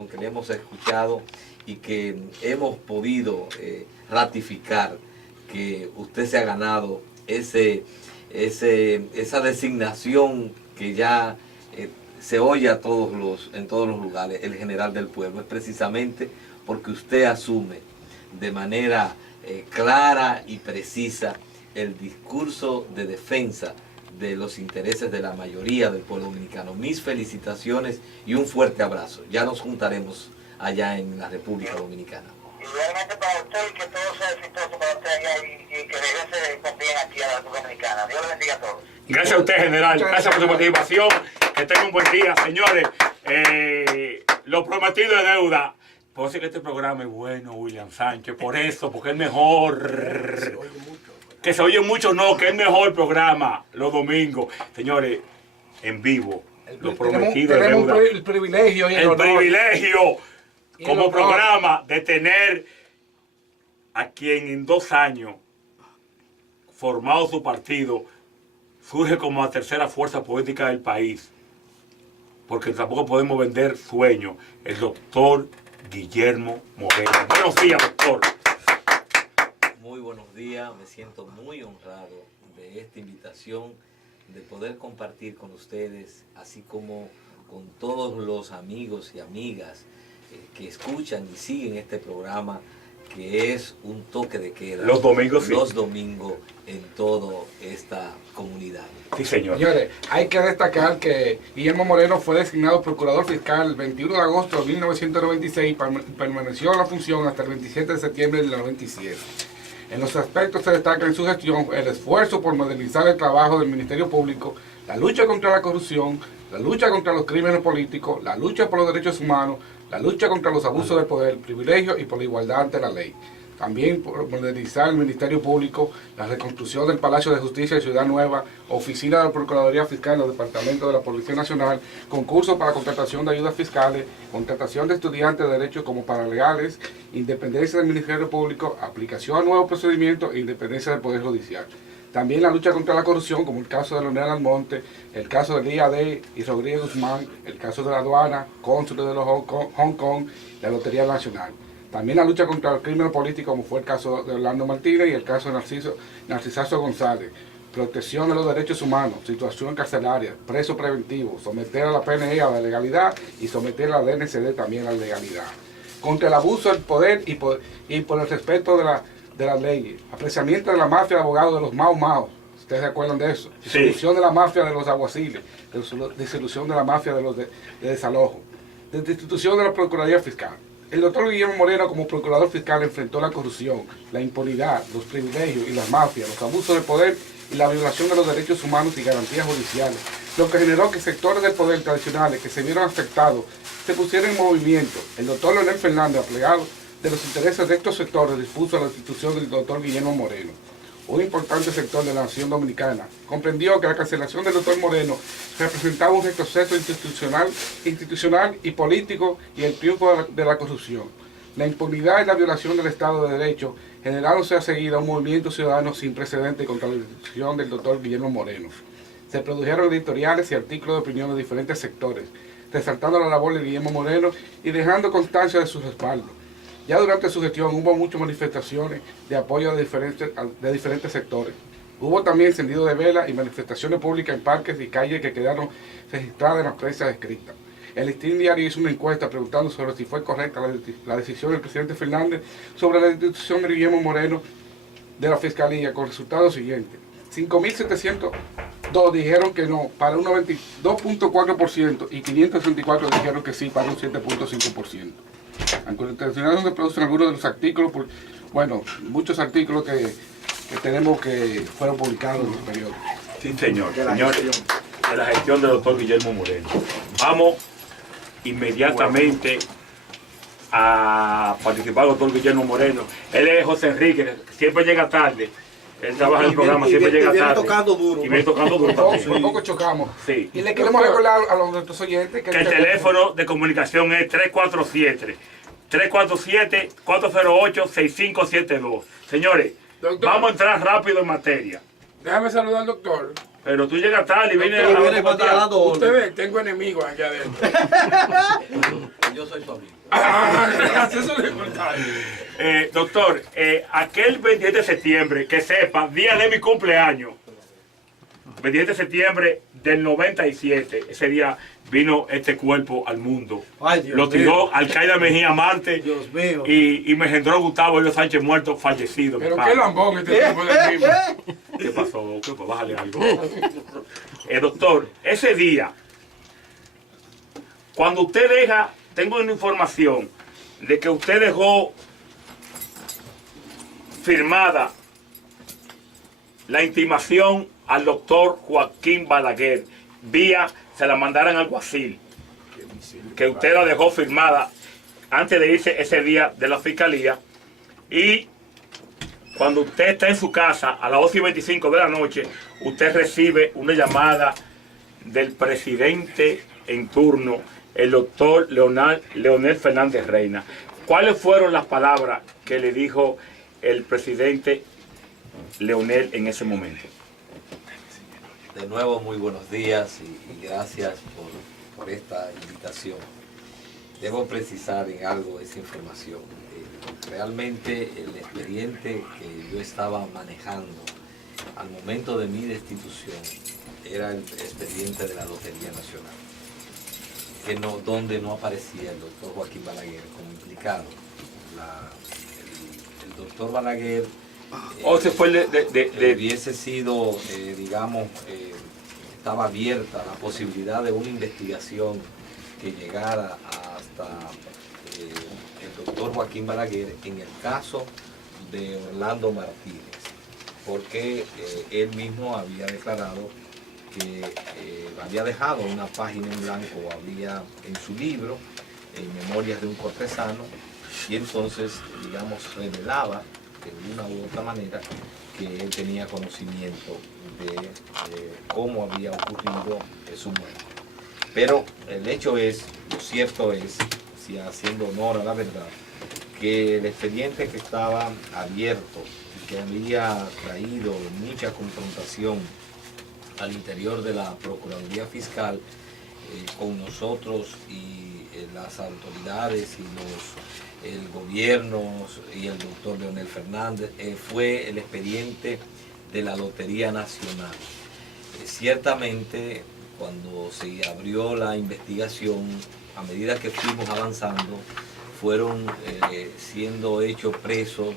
que le hemos escuchado y que hemos podido ratificar que usted se ha ganado esa designación que ya se oye en todos los lugares, el general del pueblo. Es precisamente porque usted asume de manera clara y precisa el discurso de defensa de los intereses de la mayoría del pueblo dominicano. Mis felicitaciones y un fuerte abrazo. Ya nos juntaremos allá en la República Dominicana. Igualmente para usted y que todo sea exitoso para usted allá y que regrese con bien aquí a la República Dominicana. Dios le bendiga a todos. Gracias a usted, general. Gracias por su participación. Que tenga un buen día, señores. Lo prometido es deuda. Puedo decir que este programa es bueno, William Sánchez. Por eso, porque es mejor. Que se oye mucho, no, que es mejor el programa los domingos. Señores, en vivo. Lo prometido es deuda. Tenemos el privilegio y el privilegio como programa de tener a quien en 2 años, formado su partido, surge como la tercera fuerza política del país, porque tampoco podemos vender sueños, el doctor Guillermo Moreno. Buenos días, doctor. Muy buenos días, me siento muy honrado de esta invitación, de poder compartir con ustedes, así como con todos los amigos y amigas que escuchan y siguen este programa, que es un toque de queda. Los domingos, sí. Los domingos en toda esta comunidad. Sí, señor. Señores, hay que destacar que Guillermo Moreno fue designado procurador fiscal el 21 de agosto de 1996 y permaneció en la función hasta el 27 de septiembre del 97. En los aspectos se destaca en su gestión el esfuerzo por modernizar el trabajo del Ministerio Público, la lucha contra la corrupción, la lucha contra los crímenes políticos, la lucha por los derechos humanos, la lucha contra los abusos de poder, privilegios y por la igualdad ante la ley. También por modernizar el Ministerio Público, la reconstrucción del Palacio de Justicia de Ciudad Nueva, oficina de la Procuraduría Fiscal en los departamentos de la Policía Nacional, concursos para contratación de ayudas fiscales, contratación de estudiantes de Derecho como paralegales, independencia del Ministerio Público, aplicación a nuevos procedimientos e independencia del Poder Judicial. También la lucha contra la corrupción, como el caso de Leonel Almonte, el caso del IAD y Rodríguez Guzmán, el caso de la aduana, cónsules de los Hong Kong, la Lotería Nacional. También la lucha contra el crimen político, como fue el caso de Orlando Martínez y el caso de Narcisazo González. Protección de los derechos humanos, situación carcelaria, preso preventivo, someter a la PNI a la legalidad y someter a la DNCD también a la legalidad. Contra el abuso del poder y por el respeto de las leyes. Apreciamiento de la mafia de abogados de los Mau. ¿Ustedes se acuerdan de eso? Sí. Disolución de la mafia de los aguaciles. Disolución de la mafia de desalojo. Destitución de la Procuraduría Fiscal. El doctor Guillermo Moreno, como procurador fiscal, enfrentó la corrupción, la impunidad, los privilegios y las mafias, los abusos de poder y la violación de los derechos humanos y garantías judiciales, lo que generó que sectores del poder tradicionales que se vieron afectados se pusieran en movimiento. El doctor Leonel Fernández, aplegado de los intereses de estos sectores, dispuso la destitución del doctor Guillermo Moreno. Un importante sector de la nación dominicana comprendió que la cancelación del doctor Moreno representaba un retroceso institucional y político y el triunfo de la corrupción. La impunidad y la violación del Estado de Derecho generándose a seguida un movimiento ciudadano sin precedentes contra la destitución del doctor Guillermo Moreno. Se produjeron editoriales y artículos de opinión de diferentes sectores, resaltando la labor de Guillermo Moreno y dejando constancia de su respaldo. Ya durante su gestión hubo muchas manifestaciones de apoyo de diferentes sectores. Hubo también encendido de vela y manifestaciones públicas en parques y calles que quedaron registradas en la prensa escrita. El Listín Diario hizo una encuesta preguntando sobre si fue correcta la decisión del presidente Fernández sobre la destitución de Guillermo Moreno de la Fiscalía, con resultados siguientes. 5.702 dijeron que no, para un 92.4%, y 564 dijeron que sí, para un 7.5%. Aunque internacional donde producen algunos de los artículos, muchos artículos que tenemos que fueron publicados en los periódicos. Sí, señor. Señores, de la gestión del doctor Guillermo Moreno. Vamos inmediatamente a participar del doctor Guillermo Moreno. Él es José Enrique, que siempre llega tarde. Él trabaja en el programa, siempre llega tarde. Y viene tocando duro también. Por poco chocamos. Sí. Y le queremos recordar a nuestros oyentes que el teléfono de comunicación es 347-408-6572. Señores, doctor, vamos a entrar rápido en materia. Déjame saludar al doctor. Pero tú llegas tarde y vienes Doctor, a viene para estar dando Usted orden. ve, tengo enemigos allá adentro. Yo soy su amigo. Eso es lo importante. Doctor, aquel 27 de septiembre, que sepa, día de mi cumpleaños, 27 de septiembre del 97, ese día vino este cuerpo al mundo. Ay, Dios lo tiró mío. Alcaida Mejía a Marte. Dios mío. Y me engendró Gustavo Elio Sánchez muerto, fallecido. Pero mi qué padre. lambón este tipo de mismo. ¿Qué pasó? ¿Qué fue? Bájale algo. Doctor, ese día, cuando usted deja, tengo una información de que usted dejó firmada la intimación al doctor Joaquín Balaguer, vía, se la mandaran al alguacil, que usted la dejó firmada antes de irse ese día de la fiscalía, y cuando usted está en su casa a las 11:25 de la noche, usted recibe una llamada del presidente en turno, el doctor Leonel Fernández Reina. ¿Cuáles fueron las palabras que le dijo el presidente Leonel en ese momento? De nuevo, muy buenos días y gracias por esta invitación. Debo precisar en algo esa información. Realmente el expediente que yo estaba manejando al momento de mi destitución era el expediente de la Lotería Nacional, donde no aparecía el doctor Joaquín Balaguer como implicado. El doctor Balaguer Se fue hubiese sido, digamos, estaba abierta la posibilidad de una investigación que llegara hasta el doctor Joaquín Balaguer en el caso de Orlando Martínez, porque él mismo había declarado que había dejado una página en blanco, había en su libro, en Memorias de un Cortesano, y entonces, digamos, revelaba de una u otra manera que él tenía conocimiento de cómo había ocurrido su muerte. Pero el hecho es, lo cierto es, si haciendo honor a la verdad, que el expediente que estaba abierto y que había traído mucha confrontación al interior de la Procuraduría Fiscal con nosotros y las autoridades y el gobierno y el doctor Leonel Fernández, fue el expediente de la Lotería Nacional. Ciertamente, cuando se abrió la investigación, a medida que fuimos avanzando, fueron siendo hechos presos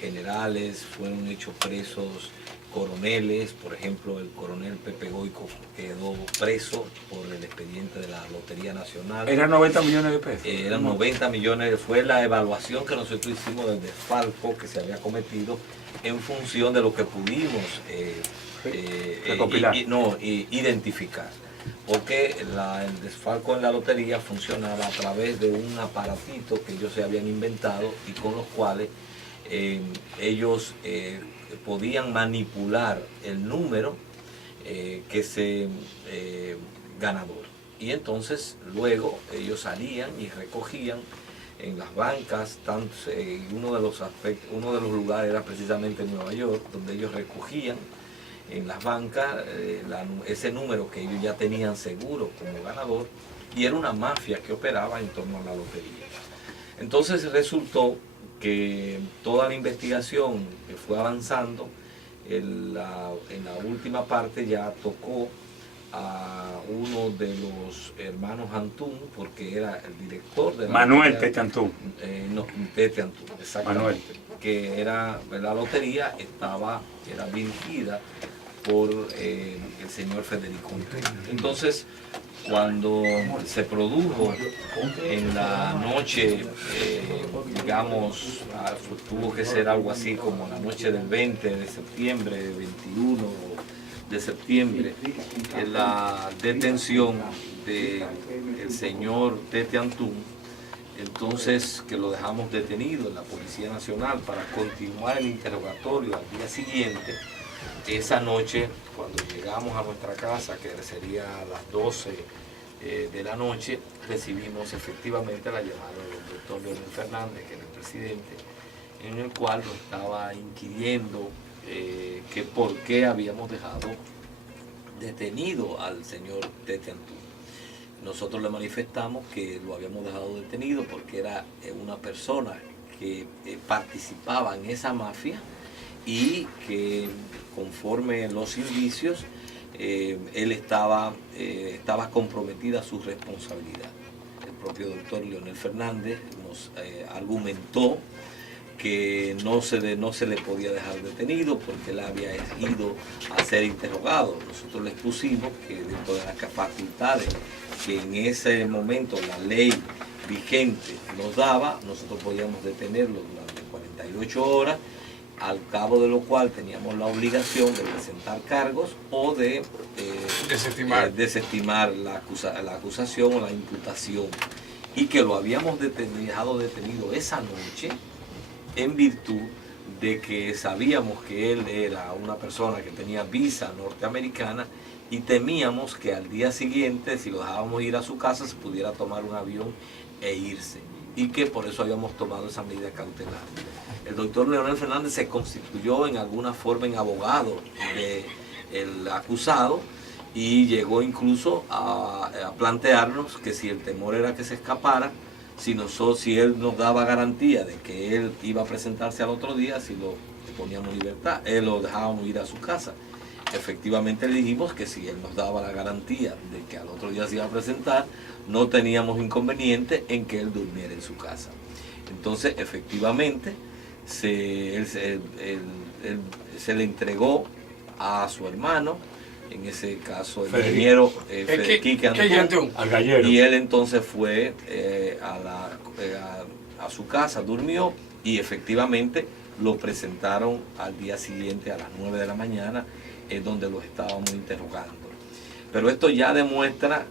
generales, fueron hechos presos coroneles. Por ejemplo, el coronel Pepe Goico quedó preso por el expediente de la Lotería Nacional. ¿Eran 90 millones de pesos? Eran 90 millones, fue la evaluación que nosotros hicimos del desfalco que se había cometido en función de lo que pudimos recopilar. Identificar. Porque el desfalco en la lotería funcionaba a través de un aparatito que ellos se habían inventado y con los cuales ellos podían manipular el número que se ganador. Y entonces luego ellos salían y recogían en las bancas, uno de los lugares era precisamente en Nueva York, donde ellos recogían en las bancas ese número que ellos ya tenían seguro como ganador, y era una mafia que operaba en torno a la lotería. Entonces resultó que toda la investigación que fue avanzando, en la última parte ya tocó a uno de los hermanos Antún, porque era el director de la Manuel lotería. Tete Antún. No, Tete Antún, exactamente. Manuel. Que era, la lotería era dirigida por el señor Federico Antún. Entonces, cuando se produjo en la noche, digamos, tuvo que ser algo así como la noche del 20 de septiembre, 21 de septiembre, en la detención del señor Tete Antún, entonces que lo dejamos detenido en la Policía Nacional para continuar el interrogatorio al día siguiente. Esa noche, cuando llegamos a nuestra casa, que sería a las 12 de la noche, recibimos efectivamente la llamada del doctor Leonel Fernández, que era el presidente, en el cual nos estaba inquiriendo que por qué habíamos dejado detenido al señor Tete Antú. Nosotros le manifestamos que lo habíamos dejado detenido porque era una persona que participaba en esa mafia y que conforme los indicios él estaba comprometida a su responsabilidad. El propio doctor Leonel Fernández nos argumentó que no se le podía dejar detenido porque él había ido a ser interrogado. Nosotros le expusimos que dentro de las facultades que en ese momento la ley vigente nos daba, nosotros podíamos detenerlo durante 48 horas, al cabo de lo cual teníamos la obligación de presentar cargos o de desestimar la acusación o la imputación, y que lo habíamos dejado detenido esa noche en virtud de que sabíamos que él era una persona que tenía visa norteamericana y temíamos que al día siguiente, si lo dejábamos ir a su casa, se pudiera tomar un avión e irse, y que por eso habíamos tomado esa medida cautelar. El doctor Leonel Fernández se constituyó en alguna forma en abogado del acusado y llegó incluso a plantearnos que si el temor era que se escapara, si él nos daba garantía de que él iba a presentarse al otro día, si lo poníamos en libertad, él lo dejábamos ir a su casa. Efectivamente le dijimos que si él nos daba la garantía de que al otro día se iba a presentar, no teníamos inconveniente en que él durmiera en su casa. Entonces, efectivamente, se le entregó a su hermano, en ese caso el ingeniero Quique Antún, al gallero, y él entonces fue a su casa, durmió, y efectivamente lo presentaron al día siguiente a las 9 de la mañana, donde lo estábamos interrogando. Pero esto ya demuestra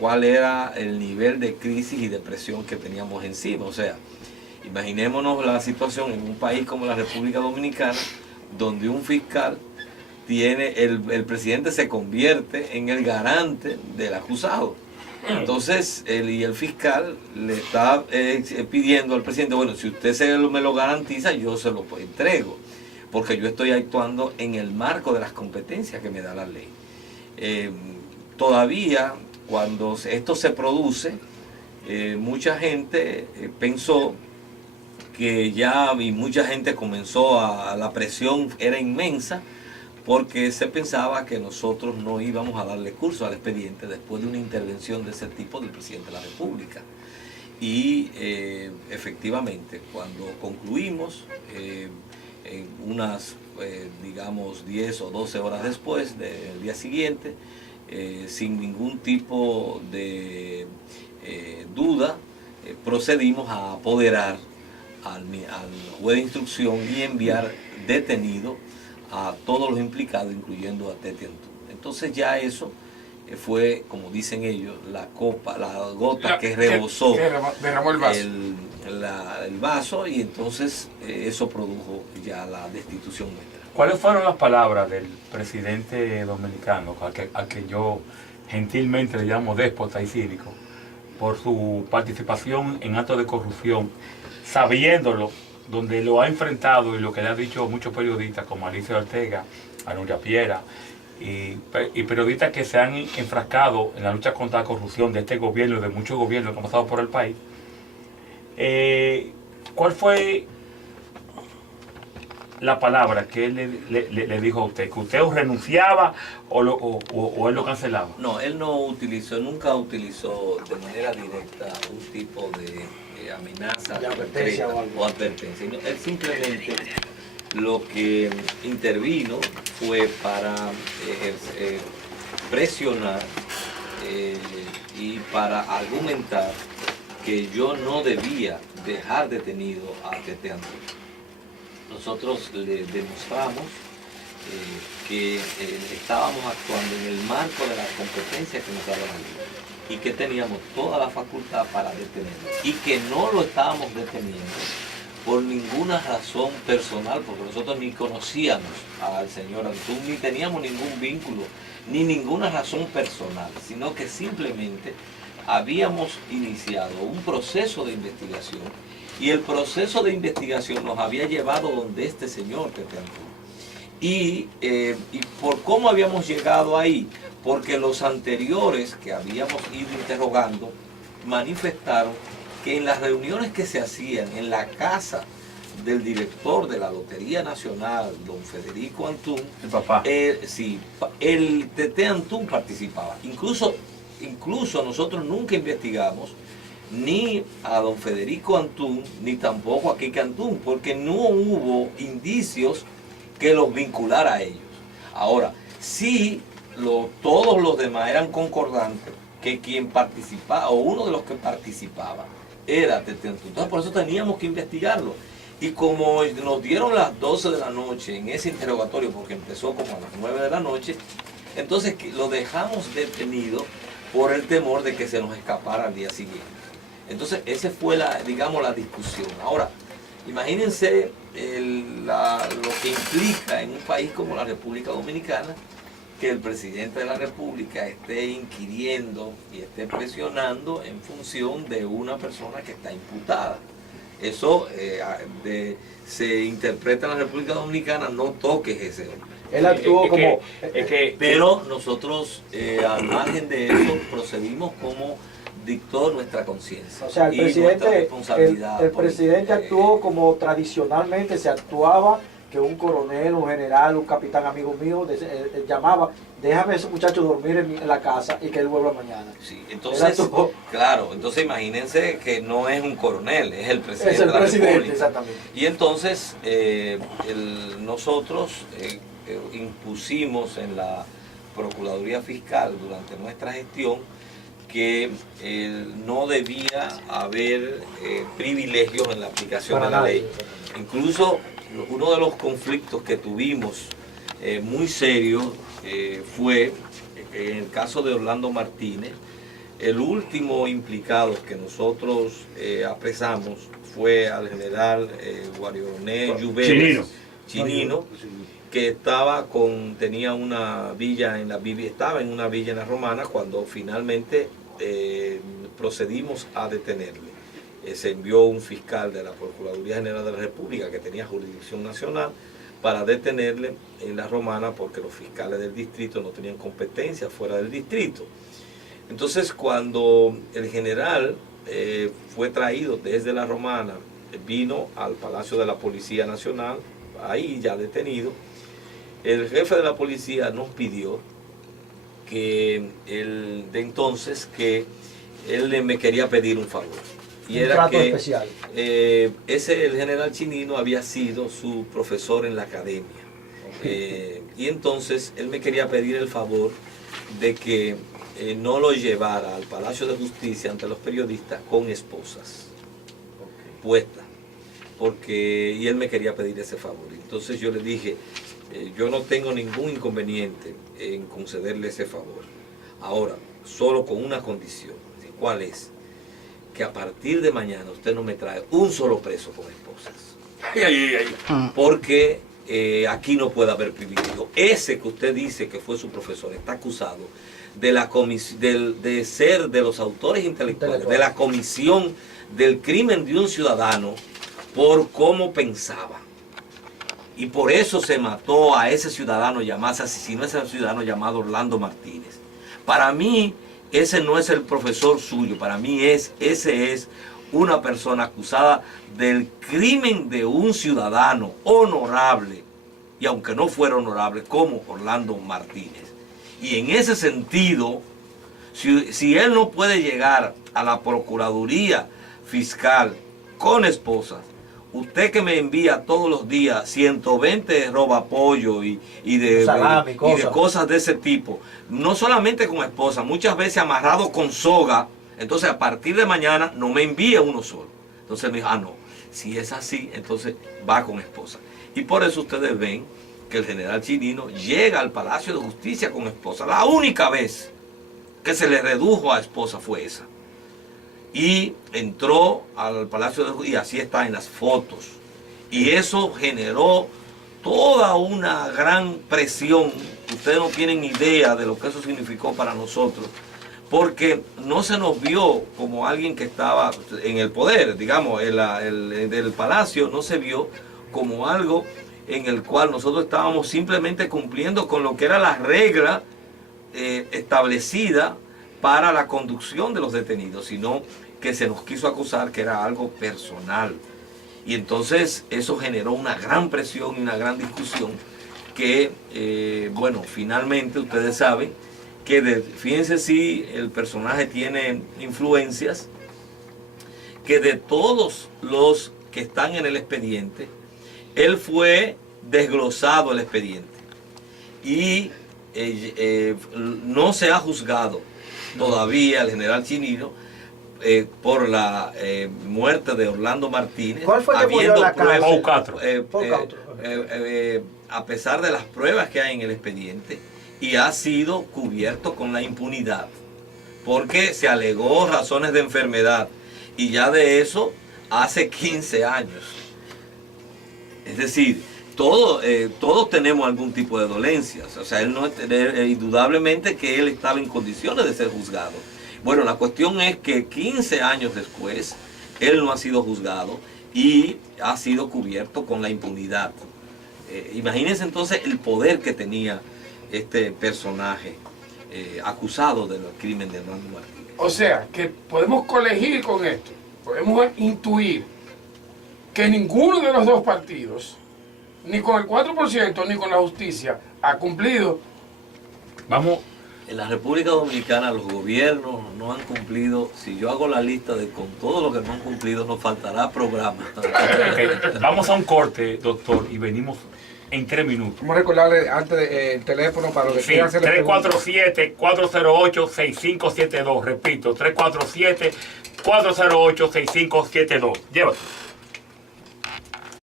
cuál era el nivel de crisis y depresión que teníamos encima. O sea, imaginémonos la situación en un país como la República Dominicana, donde un fiscal el presidente se convierte en el garante del acusado. Entonces, el fiscal le está pidiendo al presidente, bueno, si usted me lo garantiza, yo se lo entrego, porque yo estoy actuando en el marco de las competencias que me da la ley. Todavía, cuando esto se produce, mucha gente pensó que y mucha gente comenzó la presión era inmensa, porque se pensaba que nosotros no íbamos a darle curso al expediente después de una intervención de ese tipo del presidente de la República. Y efectivamente, cuando concluimos, unas, digamos, 10 o 12 horas después del día siguiente, sin ningún tipo de duda, procedimos a apoderar al juez de instrucción y enviar detenido a todos los implicados, incluyendo a Tete Antú. Entonces ya eso fue, como dicen ellos, la gota que rebosó derramó el vaso. El vaso, y entonces eso produjo ya la destitución nuestra. ¿Cuáles fueron las palabras del presidente dominicano, al que yo gentilmente le llamo déspota y cínico, por su participación en actos de corrupción, sabiéndolo, donde lo ha enfrentado y lo que le han dicho muchos periodistas como Alicia Ortega, Anuria Piera y periodistas que se han enfrascado en la lucha contra la corrupción de este gobierno y de muchos gobiernos que han pasado por el país? ¿Cuál fue la palabra que él le dijo a usted? ¿Que usted renunciaba o él lo cancelaba? No, él nunca utilizó de manera directa un tipo de amenaza o advertencia. Él simplemente lo que intervino fue para presionar y para argumentar que yo no debía dejar detenido a Tete Antú. Nosotros le demostramos que estábamos actuando en el marco de las competencias que nos daba la ley y que teníamos toda la facultad para detenerlo, y que no lo estábamos deteniendo por ninguna razón personal, porque nosotros ni conocíamos al señor Antú, ni teníamos ningún vínculo, ni ninguna razón personal, sino que simplemente habíamos iniciado un proceso de investigación, y el proceso de investigación nos había llevado donde este señor Tete Antú. y por cómo habíamos llegado ahí, porque los anteriores que habíamos ido interrogando manifestaron que en las reuniones que se hacían en la casa del director de la Lotería Nacional, don Federico Antún, El papá. Sí, el Tete Antún participaba. Incluso nosotros nunca investigamos ni a don Federico Antún, ni tampoco a Quique Antún, porque no hubo indicios que los vinculara a ellos. Ahora, sí, todos los demás eran concordantes que quien participaba, o uno de los que participaba, era Tete Antún. Entonces, por eso teníamos que investigarlo. Y como nos dieron las 12 de la noche en ese interrogatorio, porque empezó como a las 9 de la noche, entonces lo dejamos detenido por el temor de que se nos escapara al día siguiente. Entonces, esa fue la discusión. Ahora, imagínense lo que implica en un país como la República Dominicana que el presidente de la República esté inquiriendo y esté presionando en función de una persona que está imputada. Eso se interpreta en la República Dominicana, no toques ese hombre. Él actuó como... Pero nosotros, al margen de eso, procedimos como dictó nuestra conciencia. O sea, el presidente actuó como tradicionalmente se actuaba, que un coronel, un general, un capitán amigo mío llamaba, déjame a ese muchacho dormir en la casa y que él vuelva mañana. Sí, entonces, claro, entonces imagínense que no es un coronel, es el presidente. Es el de la presidente, República. exactamente. Y entonces nosotros impusimos en la Procuraduría Fiscal durante nuestra gestión que no debía haber privilegios en la aplicación de la ley. Incluso uno de los conflictos que tuvimos muy serio fue en el caso de Orlando Martínez. El último implicado que nosotros apresamos fue al general Guarioné Lluveres Chinino, que estaba tenía una villa estaba en una villa en la Romana cuando finalmente procedimos a detenerle. Se envió un fiscal de la Procuraduría General de la República que tenía jurisdicción nacional para detenerle en la Romana porque los fiscales del distrito no tenían competencia fuera del distrito. Entonces, cuando el general fue traído desde la Romana, vino al Palacio de la Policía Nacional, ahí ya detenido, el jefe de la policía nos pidió que él me quería pedir un favor. Y era trato que especial. el general Chinino había sido su profesor en la academia. Y entonces él me quería pedir el favor de que no lo llevara al Palacio de Justicia ante los periodistas con esposas puestas. Y él me quería pedir ese favor. Entonces yo le dije, yo no tengo ningún inconveniente en concederle ese favor. Ahora, solo con una condición. ¿Cuál es? Que a partir de mañana usted no me trae un solo preso con esposas. Porque aquí no puede haber privilegio. Ese que usted dice que fue su profesor está acusado de ser de los autores intelectuales, de la comisión del crimen de un ciudadano por cómo pensaba. Y por eso se mató a ese ciudadano llamado, asesinó a ese ciudadano llamado Orlando Martínez. Para mí, ese no es el profesor suyo, para mí ese es una persona acusada del crimen de un ciudadano honorable, y aunque no fuera honorable, como Orlando Martínez. Y en ese sentido, si él no puede llegar a la Procuraduría Fiscal con esposas, usted que me envía todos los días 120 robapollo y de cosas de ese tipo, no solamente con esposa, muchas veces amarrado con soga, entonces a partir de mañana no me envía uno solo. Entonces me dijo, no, si es así, entonces va con esposa. Y por eso ustedes ven que el general Chinino llega al Palacio de Justicia con esposa. La única vez que se le redujo a esposa fue esa. Y entró al Palacio de Justicia, y así está en las fotos. Y eso generó toda una gran presión. Ustedes no tienen idea de lo que eso significó para nosotros, porque no se nos vio como alguien que estaba en el poder, digamos, del palacio, no se vio como algo en el cual nosotros estábamos simplemente cumpliendo con lo que era la regla establecida para la conducción de los detenidos, sino que se nos quiso acusar que era algo personal. Y entonces eso generó una gran presión y una gran discusión que, bueno, finalmente ustedes saben que, fíjense si el personaje tiene influencias, que de todos los que están en el expediente, él fue desglosado el expediente y no se ha juzgado todavía al general Chinino por la muerte de Orlando Martínez. ¿Cuál fue el que murió en la cárcel? Paul Castro. A pesar de las pruebas que hay en el expediente, y ha sido cubierto con la impunidad, porque se alegó razones de enfermedad, y ya de eso hace 15 años. Es decir, todos tenemos algún tipo de dolencias. O sea, él no, indudablemente que él estaba en condiciones de ser juzgado. Bueno, la cuestión es que 15 años después, él no ha sido juzgado y ha sido cubierto con la impunidad. Imagínense entonces el poder que tenía este personaje acusado del crimen de Orlando Martínez. O sea, que podemos colegir con esto, podemos intuir que ninguno de los dos partidos, ni con el 4% ni con la justicia, ha cumplido. Vamos. En la República Dominicana los gobiernos no han cumplido. Si yo hago la lista de con todo lo que no han cumplido, nos faltará programa. Okay. Vamos a un corte, doctor, y venimos en 3 minutos. Vamos a recordarle antes el teléfono para los que Sí, quieran hacerle preguntas. 347-408-6572. Repito, 347-408-6572. Llévate.